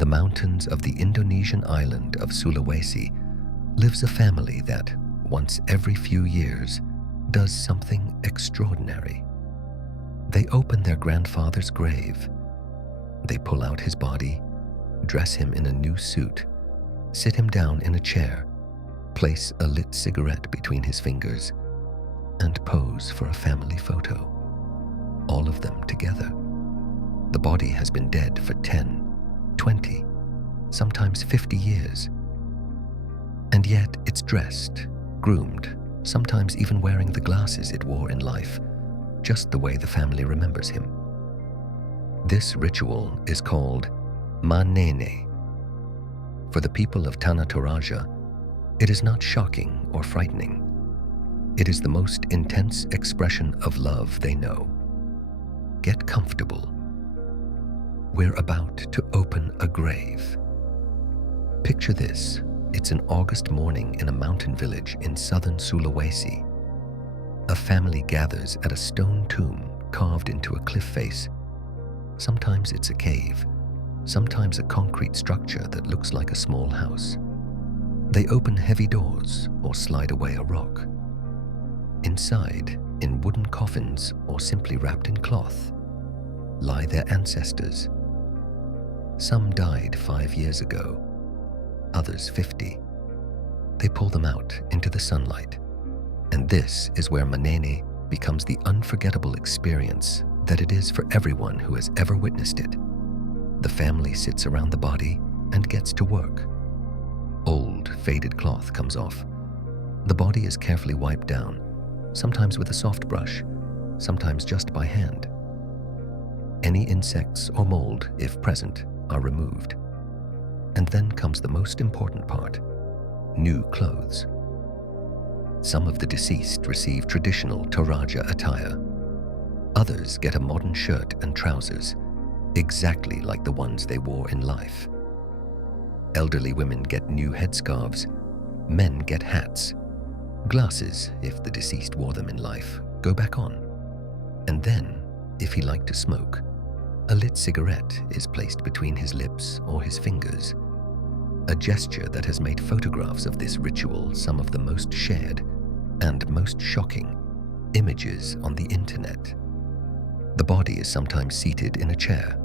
the mountains of the Indonesian island of Sulawesi lives a family that, once every few years, does something extraordinary. They open their grandfather's grave. They pull out his body, dress him in a new suit, sit him down in a chair, place a lit cigarette between his fingers, and pose for a family photo. All of them together. The body has been dead for 10, 20, sometimes 50 years. And yet it's dressed, groomed, sometimes even wearing the glasses it wore in life, just the way the family remembers him. This ritual is called manene. For the people of Tana Toraja, it is not shocking or frightening. It is the most intense expression of love they know. Get comfortable. We're about to open a grave. Picture this. It's an August morning in a mountain village in southern Sulawesi. A family gathers at a stone tomb carved into a cliff face. Sometimes it's a cave, sometimes a concrete structure that looks like a small house. They open heavy doors or slide away a rock. Inside, in wooden coffins or simply wrapped in cloth, lie their ancestors. Some died 5 years ago, others 50. They pull them out into the sunlight, and this is where manene becomes the unforgettable experience that it is for everyone who has ever witnessed it. The family sits around the body and gets to work. Old, faded cloth comes off. The body is carefully wiped down, sometimes with a soft brush, sometimes just by hand. Any insects or mold, if present, are removed. And then comes the most important part: new clothes. Some of the deceased receive traditional Toraja attire. Others get a modern shirt and trousers, exactly like the ones they wore in life. Elderly women get new headscarves. Men get hats. Glasses, if the deceased wore them in life, go back on. And then, if he liked to smoke, a lit cigarette is placed between his lips or his fingers, a gesture that has made photographs of this ritual some of the most shared and most shocking images on the internet. The body is sometimes seated in a chair.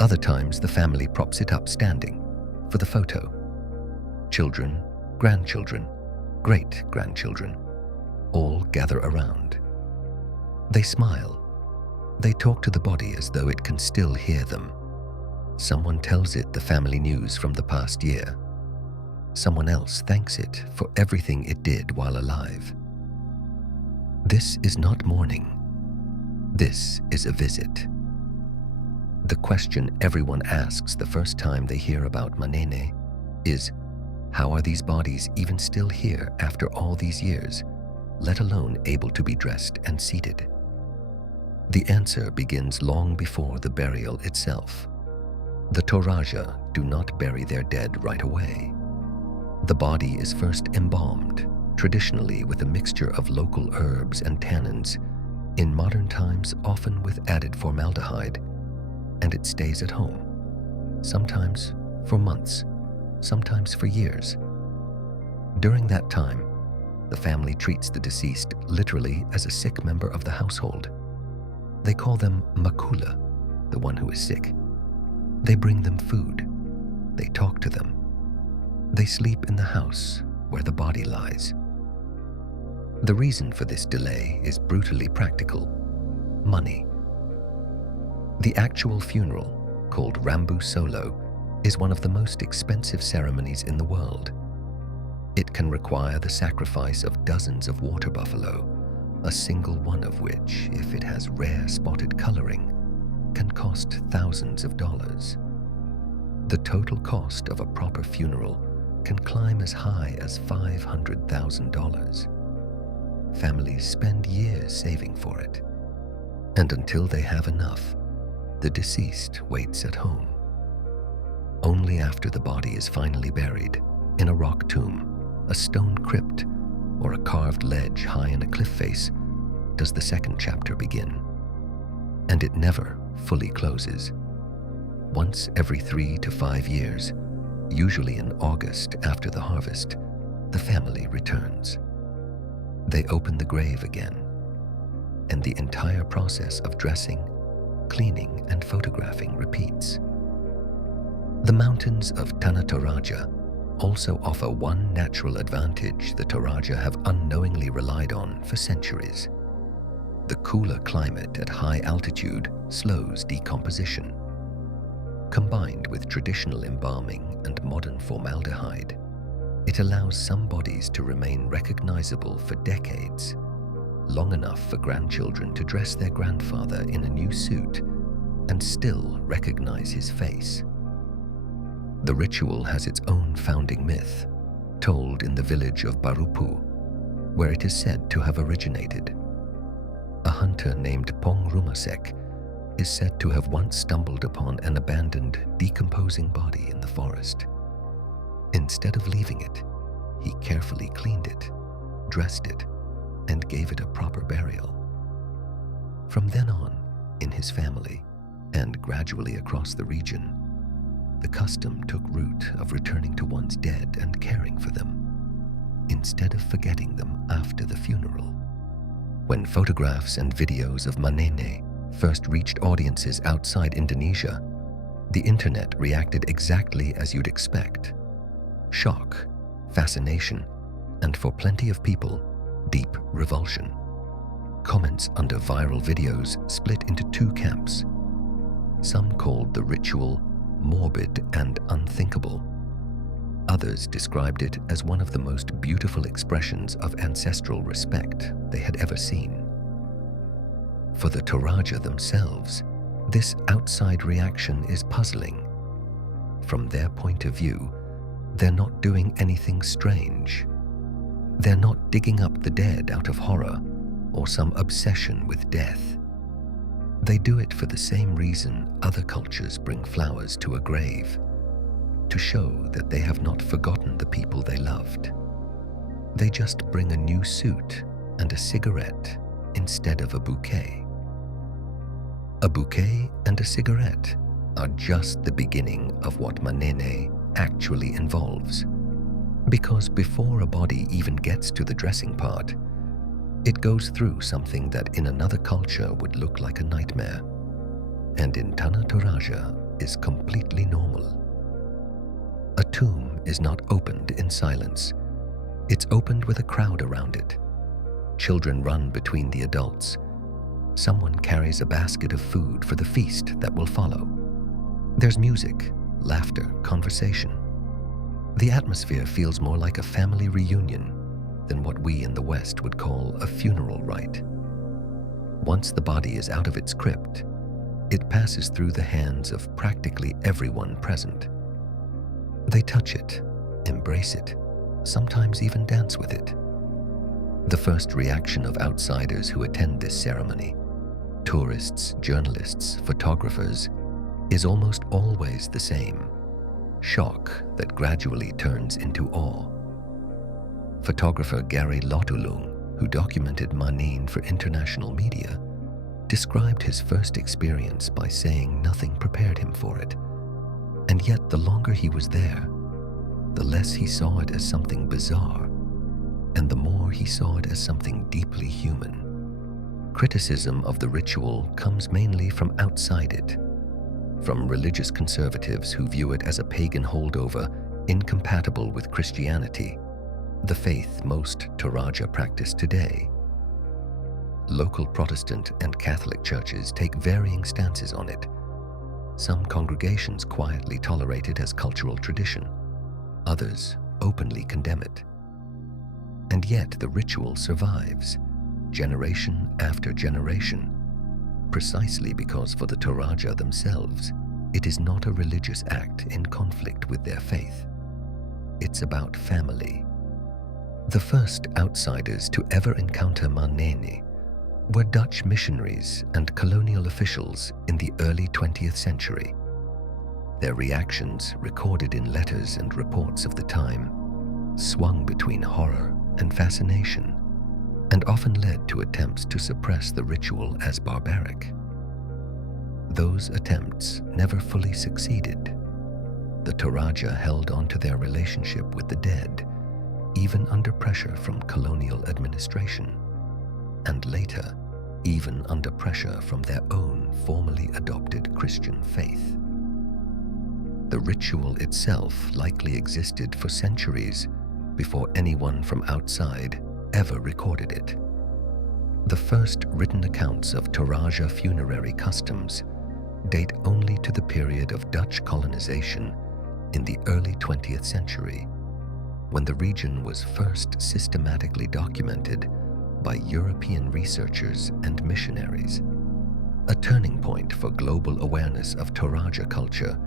Other times the family props it up standing for the photo. Children, grandchildren, great-grandchildren all gather around. They smile. They talk to the body as though it can still hear them. Someone tells it the family news from the past year. Someone else thanks it for everything it did while alive. This is not mourning. This is a visit. The question everyone asks the first time they hear about manene is, how are these bodies even still here after all these years, let alone able to be dressed and seated? The answer begins long before the burial itself. The Toraja do not bury their dead right away. The body is first embalmed, traditionally with a mixture of local herbs and tannins, in modern times often with added formaldehyde, and it stays at home, sometimes for months, sometimes for years. During that time, the family treats the deceased literally as a sick member of the household. They call them makula, the one who is sick. They bring them food. They talk to them. They sleep in the house where the body lies. The reason for this delay is brutally practical: money. The actual funeral, called Rambu Solo, is one of the most expensive ceremonies in the world. It can require the sacrifice of dozens of water buffalo, a single one of which, if it has rare spotted coloring, can cost thousands of dollars. The total cost of a proper funeral can climb as high as $500,000. Families spend years saving for it, and until they have enough, the deceased waits at home. Only after the body is finally buried, in a rock tomb, a stone crypt, or a carved ledge high in a cliff face, does the second chapter begin. And it never fully closes. Once every 3 to 5 years, usually in August after the harvest, the family returns. They open the grave again, and the entire process of dressing, cleaning, and photographing repeats. The mountains of Tana Toraja also offer one natural advantage the Toraja have unknowingly relied on for centuries. The cooler climate at high altitude slows decomposition. Combined with traditional embalming and modern formaldehyde, it allows some bodies to remain recognizable for decades, long enough for grandchildren to dress their grandfather in a new suit and still recognize his face. The ritual has its own founding myth, told in the village of Barupu, where it is said to have originated. A hunter named Pong Rumasek is said to have once stumbled upon an abandoned, decomposing body in the forest. Instead of leaving it, he carefully cleaned it, dressed it, and gave it a proper burial. From then on, in his family, and gradually across the region, the custom took root of returning to one's dead and caring for them, instead of forgetting them after the funeral. When photographs and videos of Manene first reached audiences outside Indonesia, the internet reacted exactly as you'd expect. Shock, fascination, and for plenty of people, deep revulsion. Comments under viral videos split into two camps. Some called the ritual morbid and unthinkable. Others described it as one of the most beautiful expressions of ancestral respect they had ever seen. For the Toraja themselves, this outside reaction is puzzling. From their point of view, they're not doing anything strange. They're not digging up the dead out of horror or some obsession with death. They do it for the same reason other cultures bring flowers to a grave, to show that they have not forgotten the people they loved. They just bring a new suit and a cigarette instead of a bouquet. A bouquet and a cigarette are just the beginning of what Manene actually involves, because before a body even gets to the dressing part, it goes through something that in another culture would look like a nightmare, and in Tana Toraja is completely normal. A tomb is not opened in silence. It's opened with a crowd around it. Children run between the adults. Someone carries a basket of food for the feast that will follow. There's music, laughter, conversation. The atmosphere feels more like a family reunion than what we in the West would call a funeral rite. Once the body is out of its crypt, it passes through the hands of practically everyone present. They touch it, embrace it, sometimes even dance with it. The first reaction of outsiders who attend this ceremony, tourists, journalists, photographers, is almost always the same: shock that gradually turns into awe. Photographer Gary Lotulung, who documented Manene for international media, described his first experience by saying nothing prepared him for it. And yet the longer he was there, the less he saw it as something bizarre, and the more he saw it as something deeply human. Criticism of the ritual comes mainly from outside it, from religious conservatives who view it as a pagan holdover incompatible with Christianity, the faith most Toraja practice today. Local Protestant and Catholic churches take varying stances on it. Some congregations quietly tolerate it as cultural tradition. Others openly condemn it. And yet the ritual survives, generation after generation, precisely because for the Toraja themselves, it is not a religious act in conflict with their faith. It's about family. The first outsiders to ever encounter Manene were Dutch missionaries and colonial officials in the early 20th century. Their reactions, recorded in letters and reports of the time, swung between horror and fascination, and often led to attempts to suppress the ritual as barbaric. those attempts never fully succeeded. The Toraja held on to their relationship with the dead, even under pressure from colonial administration, and later, even under pressure from their own formally adopted Christian faith. The ritual itself likely existed for centuries before anyone from outside ever recorded it. The first written accounts of Toraja funerary customs date only to the period of Dutch colonization in the early 20th century, when the region was first systematically documented by European researchers and missionaries. A turning point for global awareness of Toraja culture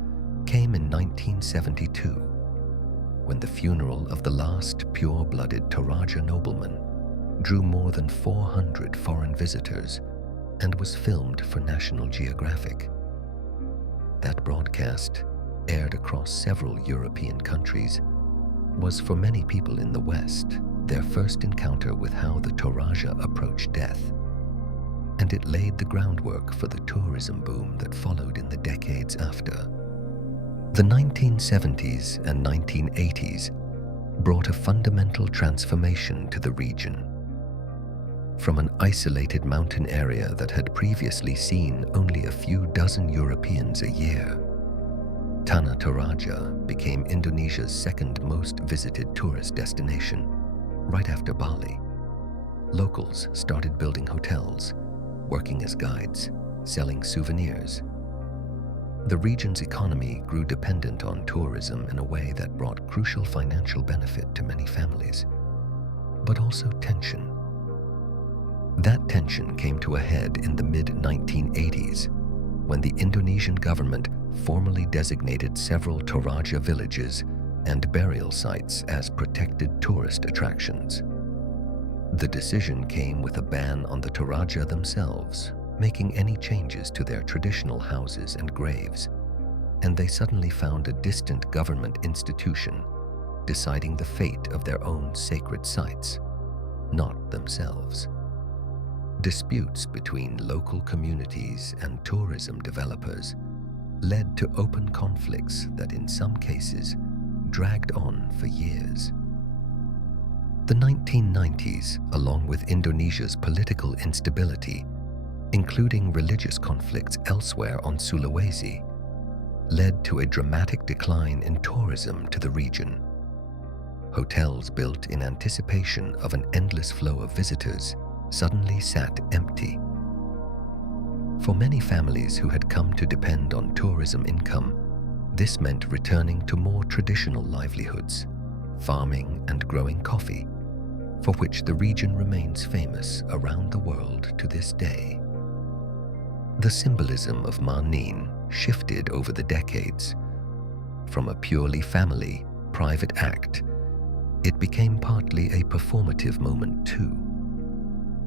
came in 1972, when the funeral of the last pure-blooded Toraja nobleman drew more than 400 foreign visitors and was filmed for National Geographic. That broadcast, aired across several European countries, was for many people in the West their first encounter with how the Toraja approached death, and it laid the groundwork for the tourism boom that followed in the decades after. The 1970s and 1980s brought a fundamental transformation to the region. From an isolated mountain area that had previously seen only a few dozen Europeans a year, Tana Toraja became Indonesia's second most visited tourist destination, right after Bali. Locals started building hotels, working as guides, selling souvenirs. The region's economy grew dependent on tourism in a way that brought crucial financial benefit to many families, but also tension. That tension came to a head in the mid-1980s, when the Indonesian government formally designated several Toraja villages and burial sites as protected tourist attractions. The decision came with a ban on the Toraja themselves making any changes to their traditional houses and graves, and they suddenly found a distant government institution deciding the fate of their own sacred sites, not themselves. Disputes between local communities and tourism developers led to open conflicts that in some cases dragged on for years. The 1990s, along with Indonesia's political instability, including religious conflicts elsewhere on Sulawesi, led to a dramatic decline in tourism to the region. Hotels built in anticipation of an endless flow of visitors suddenly sat empty. For many families who had come to depend on tourism income, this meant returning to more traditional livelihoods, farming and growing coffee, for which the region remains famous around the world to this day. The symbolism of Manin shifted over the decades. From a purely family, private act, it became partly a performative moment too.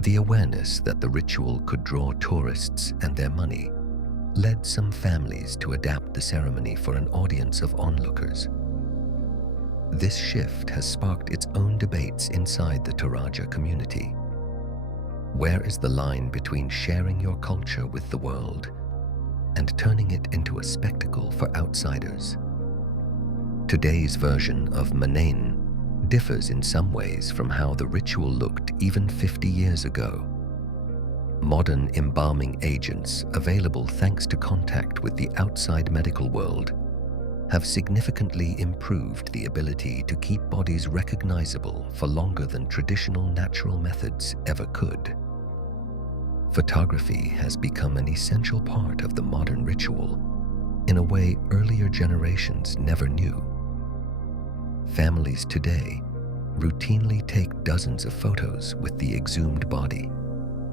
The awareness that the ritual could draw tourists and their money led some families to adapt the ceremony for an audience of onlookers. This shift has sparked its own debates inside the Toraja community. Where is the line between sharing your culture with the world and turning it into a spectacle for outsiders? Today's version of Manin differs in some ways from how the ritual looked even 50 years ago. Modern embalming agents, available thanks to contact with the outside medical world, have significantly improved the ability to keep bodies recognizable for longer than traditional natural methods ever could. Photography has become an essential part of the modern ritual in a way earlier generations never knew. Families today routinely take dozens of photos with the exhumed body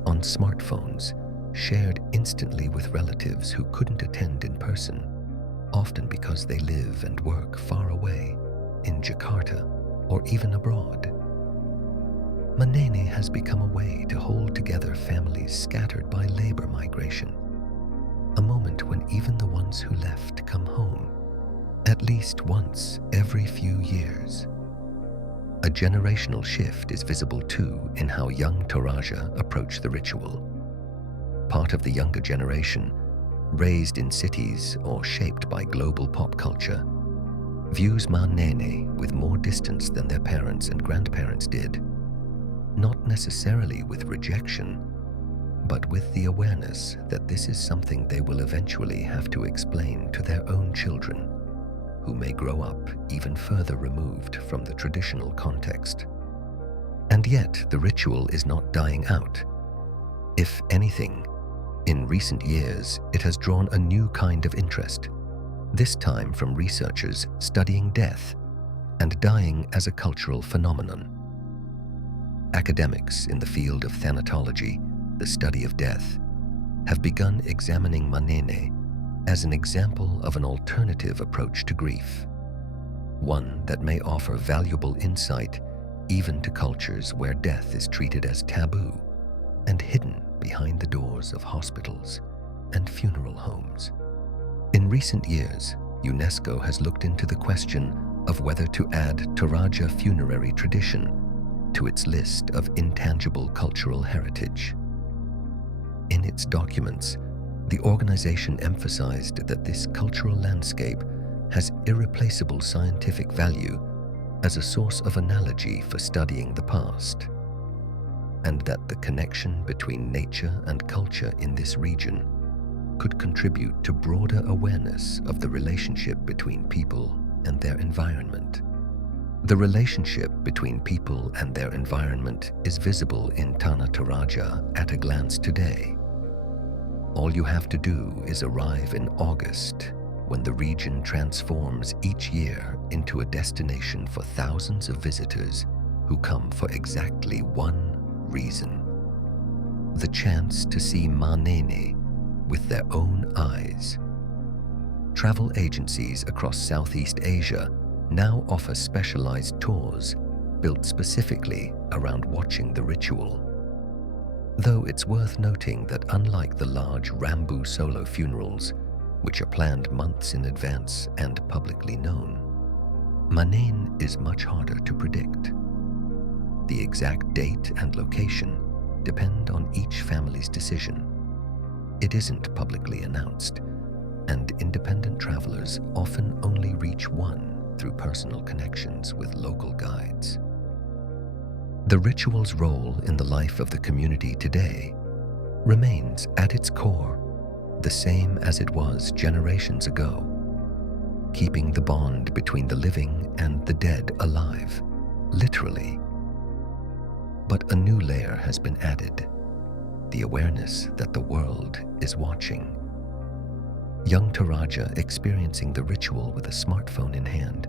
on smartphones, shared instantly with relatives who couldn't attend in person, often because they live and work far away, in Jakarta or even abroad. Manene has become a way to hold together families scattered by labor migration, a moment when even the ones who left come home, at least once every few years. A generational shift is visible too in how young Toraja approach the ritual. Part of the younger generation raised in cities or shaped by global pop culture, views Manene with more distance than their parents and grandparents did, not necessarily with rejection, but with the awareness that this is something they will eventually have to explain to their own children, who may grow up even further removed from the traditional context. And yet, the ritual is not dying out. If anything, in recent years, it has drawn a new kind of interest, this time from researchers studying death and dying as a cultural phenomenon. Academics in the field of thanatology, the study of death, have begun examining Manene as an example of an alternative approach to grief, one that may offer valuable insight even to cultures where death is treated as taboo and hidden behind the doors of hospitals and funeral homes. In recent years, UNESCO has looked into the question of whether to add Toraja funerary tradition to its list of intangible cultural heritage. In its documents, the organization emphasized that this cultural landscape has irreplaceable scientific value as a source of analogy for studying the past, and that the connection between nature and culture in this region could contribute to broader awareness of the relationship between people and their environment. The relationship between people and their environment is visible in Tana Toraja at a glance today. All you have to do is arrive in August, when the region transforms each year into a destination for thousands of visitors who come for exactly one reason: the chance to see Manene with their own eyes. Travel agencies across Southeast Asia now offer specialized tours built specifically around watching the ritual. Though it's worth noting that unlike the large Rambu solo funerals, which are planned months in advance and publicly known, Manene is much harder to predict. The exact date and location depend on each family's decision. It isn't publicly announced, and independent travelers often only reach one through personal connections with local guides. The ritual's role in the life of the community today remains at its core the same as it was generations ago, keeping the bond between the living and the dead alive, literally. But a new layer has been added: the awareness that the world is watching. Young Toraja experiencing the ritual with a smartphone in hand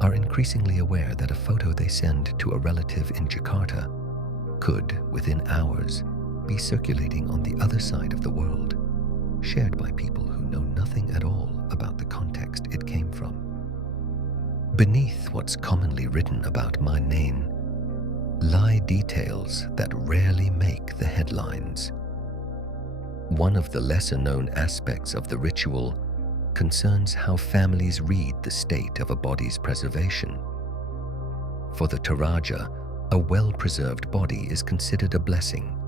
are increasingly aware that a photo they send to a relative in Jakarta could, within hours, be circulating on the other side of the world, shared by people who know nothing at all about the context it came from. Beneath what's commonly written about Manene lie details that rarely make the headlines. One of the lesser-known aspects of the ritual concerns how families read the state of a body's preservation. For the Toraja, a well-preserved body is considered a blessing,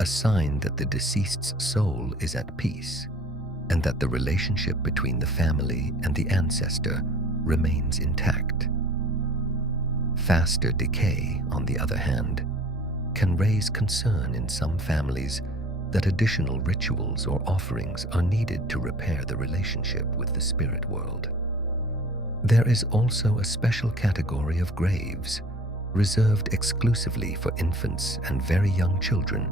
a sign that the deceased's soul is at peace, and that the relationship between the family and the ancestor remains intact. Faster decay, on the other hand, can raise concern in some families that additional rituals or offerings are needed to repair the relationship with the spirit world. There is also a special category of graves reserved exclusively for infants and very young children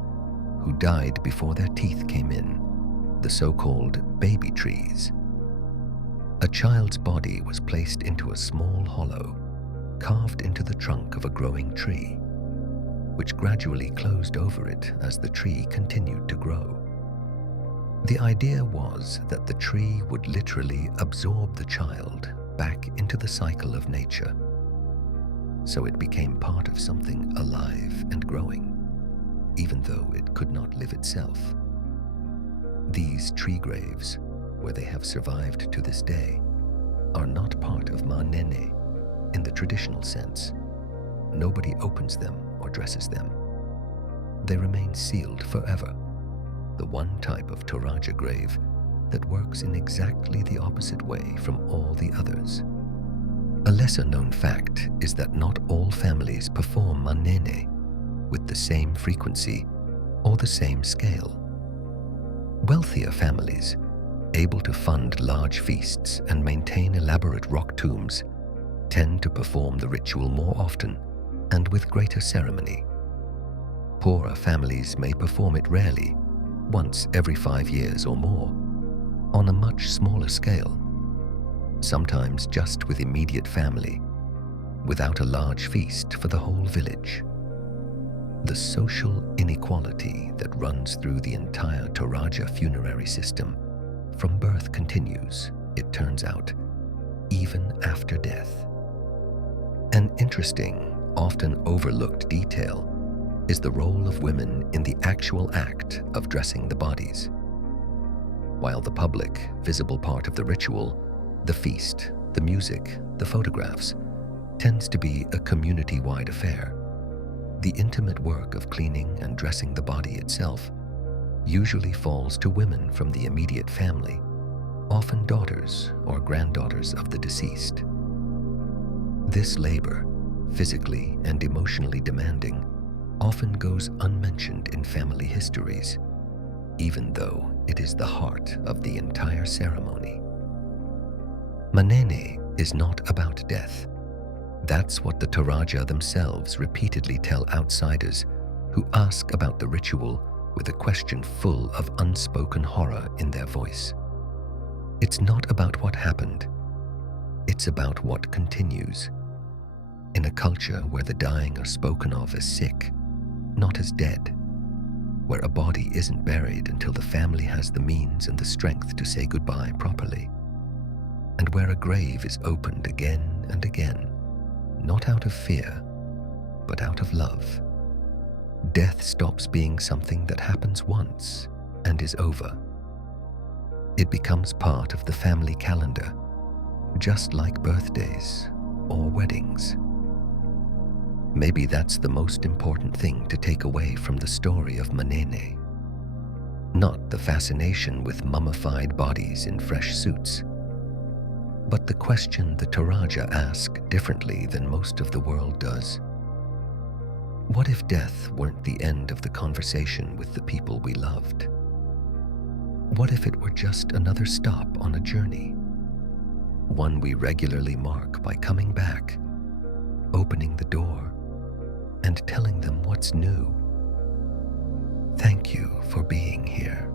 who died before their teeth came in, the so-called baby trees. A child's body was placed into a small hollow carved into the trunk of a growing tree, which gradually closed over it as the tree continued to grow. The idea was that the tree would literally absorb the child back into the cycle of nature, so it became part of something alive and growing, even though it could not live itself. These tree graves, where they have survived to this day, are not part of Manene in the traditional sense. Nobody opens them or dresses them. They remain sealed forever, the one type of Toraja grave that works in exactly the opposite way from all the others. A lesser-known fact is that not all families perform manene with the same frequency or the same scale. Wealthier families, able to fund large feasts and maintain elaborate rock tombs, tend to perform the ritual more often and with greater ceremony. Poorer families may perform it rarely, once every 5 years or more, on a much smaller scale, sometimes just with immediate family, without a large feast for the whole village. The social inequality that runs through the entire Toraja funerary system from birth continues, it turns out, even after death. An interesting, often overlooked detail is the role of women in the actual act of dressing the bodies. While the public, visible part of the ritual, the feast, the music, the photographs, tends to be a community-wide affair, the intimate work of cleaning and dressing the body itself usually falls to women from the immediate family, often daughters or granddaughters of the deceased. This labor, physically and emotionally demanding, often goes unmentioned in family histories, even though it is the heart of the entire ceremony. Manene is not about death. That's what the Toraja themselves repeatedly tell outsiders who ask about the ritual with a question full of unspoken horror in their voice. It's not about what happened. It's about what continues. In a culture where the dying are spoken of as sick, not as dead, where a body isn't buried until the family has the means and the strength to say goodbye properly, and where a grave is opened again and again, not out of fear, but out of love, death stops being something that happens once and is over. It becomes part of the family calendar, just like birthdays or weddings. Maybe that's the most important thing to take away from the story of Manene. Not the fascination with mummified bodies in fresh suits, but the question the Toraja ask differently than most of the world does. What if death weren't the end of the conversation with the people we loved? What if it were just another stop on a journey? One we regularly mark by coming back, opening the door, and telling them what's new. Thank you for being here.